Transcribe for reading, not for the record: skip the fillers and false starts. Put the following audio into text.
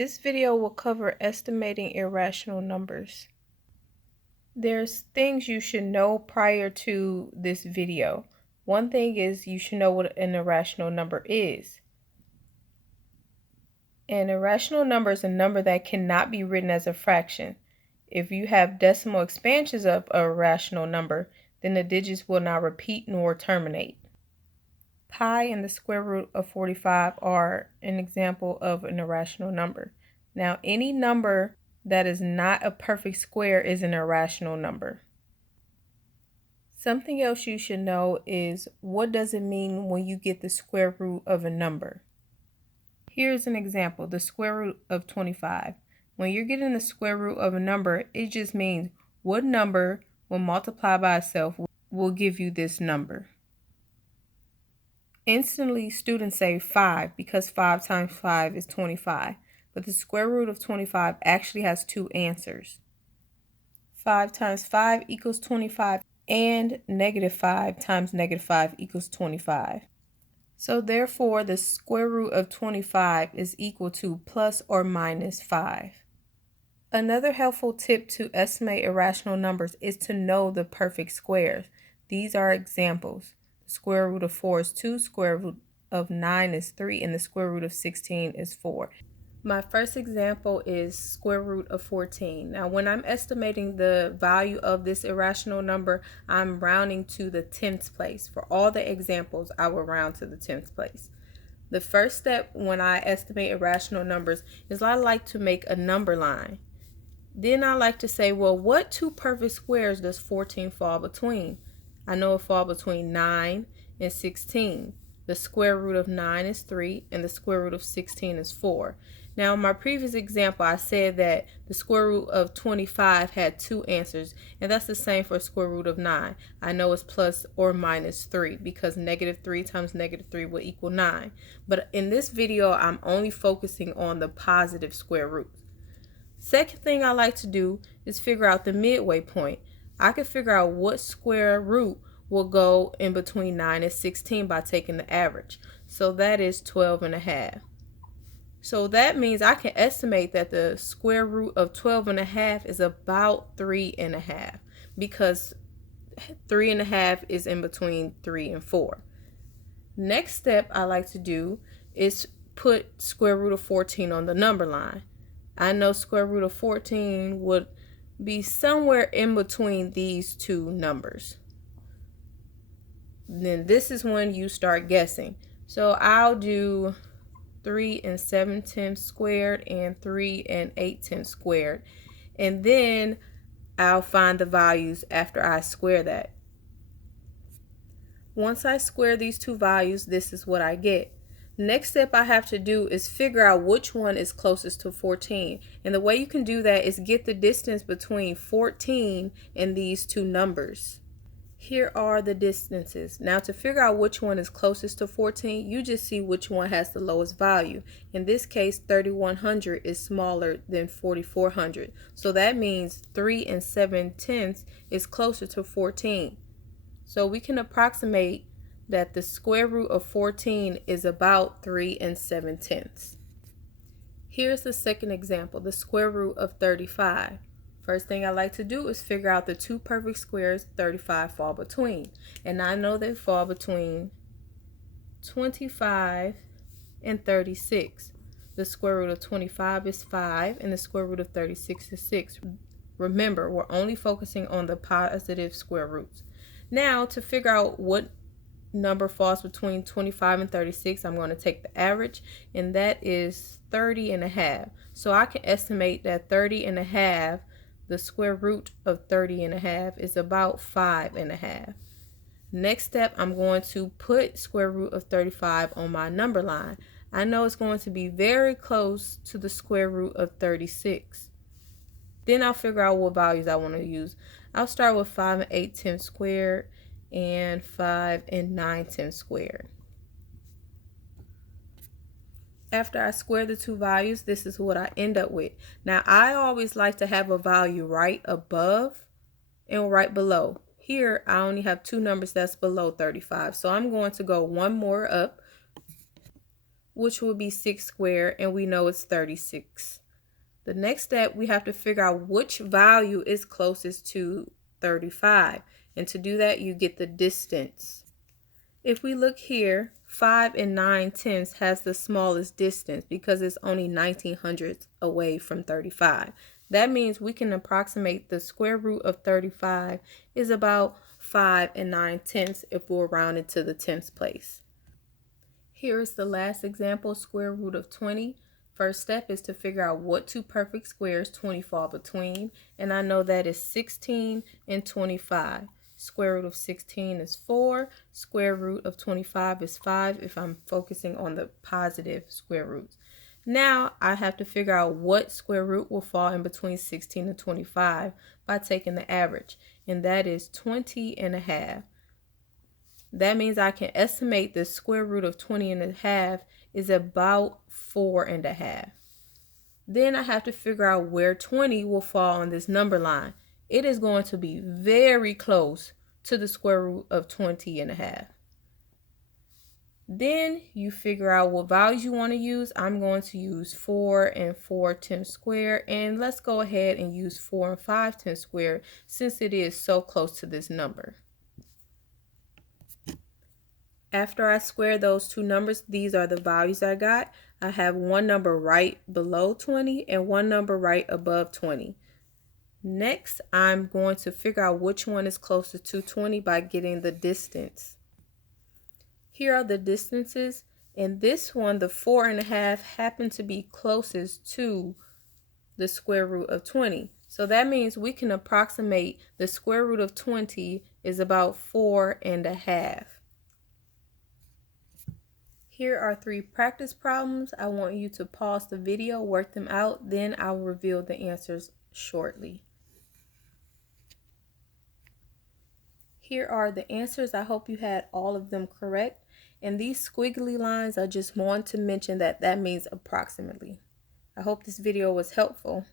This video will cover estimating irrational numbers. There's things you should know prior to this video. One thing is you should know what an irrational number is. An irrational number is a number that cannot be written as a fraction. If you have decimal expansions of a irrational number, then the digits will not repeat nor terminate. Pi and the square root of 45 are an example of an irrational number. Now, any number that is not a perfect square is an irrational number. Something else you should know is what does it mean when you get the square root of a number? Here's an example, the square root of 25. When you're getting the square root of a number, it just means what number when multiplied by itself will give you this number. Instantly, students say 5 because 5 times 5 is 25. But the square root of 25 actually has two answers. 5 times 5 equals 25 and negative 5 times negative 5 equals 25. So therefore, the square root of 25 is equal to plus or minus 5. Another helpful tip to estimate irrational numbers is to know the perfect squares. These are examples. The square root of 4 is 2, square root of 9 is 3, and the square root of 16 is 4. My first example is square root of 14. Now, when I'm estimating the value of this irrational number, I'm rounding to the 10th place. For all the examples, I will round to the 10th place. The first step when I estimate irrational numbers is I like to make a number line. Then I like to say, well, what two perfect squares does 14 fall between? I know it falls between 9 and 16. The square root of 9 is 3 and the square root of 16 is 4. Now, in my previous example, I said that the square root of 25 had two answers, and that's the same for square root of 9. I know it's plus or minus 3 because negative 3 times negative 3 will equal 9. But in this video, I'm only focusing on the positive square roots. Second thing I like to do is figure out the midway point. I can figure out what square root will go in between 9 and 16 by taking the average. So that is 12.5. So that means I can estimate that the square root of 12.5 is about 3.5 because 3.5 is in between 3 and 4. Next step I like to do is put square root of 14 on the number line. I know square root of 14 would be somewhere in between these two numbers. Then this is when you start guessing. So I'll do 3 and 7/10 squared and 3 and 8/10 squared. And then I'll find the values after I square that. Once I square these two values, this is what I get. Next step I have to do is figure out which one is closest to 14. And the way you can do that is get the distance between 14 and these two numbers. Here are the distances. Now to figure out which one is closest to 14, you just see which one has the lowest value. In this case, 3100 is smaller than 4400. So that means 3 and 7/10 is closer to 14. So we can approximate that the square root of 14 is about 3 and 7/10. Here's the second example, the square root of 35. First thing I like to do is figure out the two perfect squares 35 fall between. And I know they fall between 25 and 36. The square root of 25 is 5 and the square root of 36 is 6. Remember, we're only focusing on the positive square roots. Now, to figure out what number falls between 25 and 36, I'm going to take the average, and that is 30.5. So I can estimate that 30.5, the square root of 30.5 is about 5.5. Next step, I'm going to put square root of 35 on my number line. I know it's going to be very close to the square root of 36. Then I'll figure out what values I want to use. I'll start with 5 and 8/10 squared and 5 and 9/10 squared. After I square the two values, this is what I end up with. Now, I always like to have a value right above and right below. Here, I only have two numbers that's below 35. So I'm going to go one more up. which will be 6 squared, and we know it's 36. The next step, we have to figure out which value is closest to 35. And to do that, you get the distance. If we look here, 5 and 9/10 has the smallest distance because it's only 1900ths away from 35. That means we can approximate the square root of 35 is about 5 and 9/10 if we'll round it to the 10th place. Here is the last example, square root of 20. First step is to figure out what two perfect squares 20 fall between, and I know that is 16 and 25. Square root of 16 is 4. Square root of 25 is 5 if I'm focusing on the positive square roots. Now I have to figure out what square root will fall in between 16 and 25 by taking the average, and that is 20.5. That means I can estimate the square root of 20.5 is about 4.5. Then I have to figure out where 20 will fall on this number line. It is going to be very close to the square root of 20.5. Then you figure out what values you want to use. I'm going to use 4 and 4/10 squared, and let's go ahead and use 4 and 5/10 squared since it is so close to this number. After I square those two numbers, these are the values I got. I have one number right below 20 and one number right above 20. Next, I'm going to figure out which one is closest to 20 by getting the distance. Here are the distances, and this one, the 4.5, happened to be closest to the square root of 20. So that means we can approximate the square root of 20 is about 4.5. Here are 3 practice problems. I want you to pause the video, work them out, then I'll reveal the answers shortly. Here are the answers. I hope you had all of them correct. And these squiggly lines, I just want to mention that means approximately. I hope this video was helpful.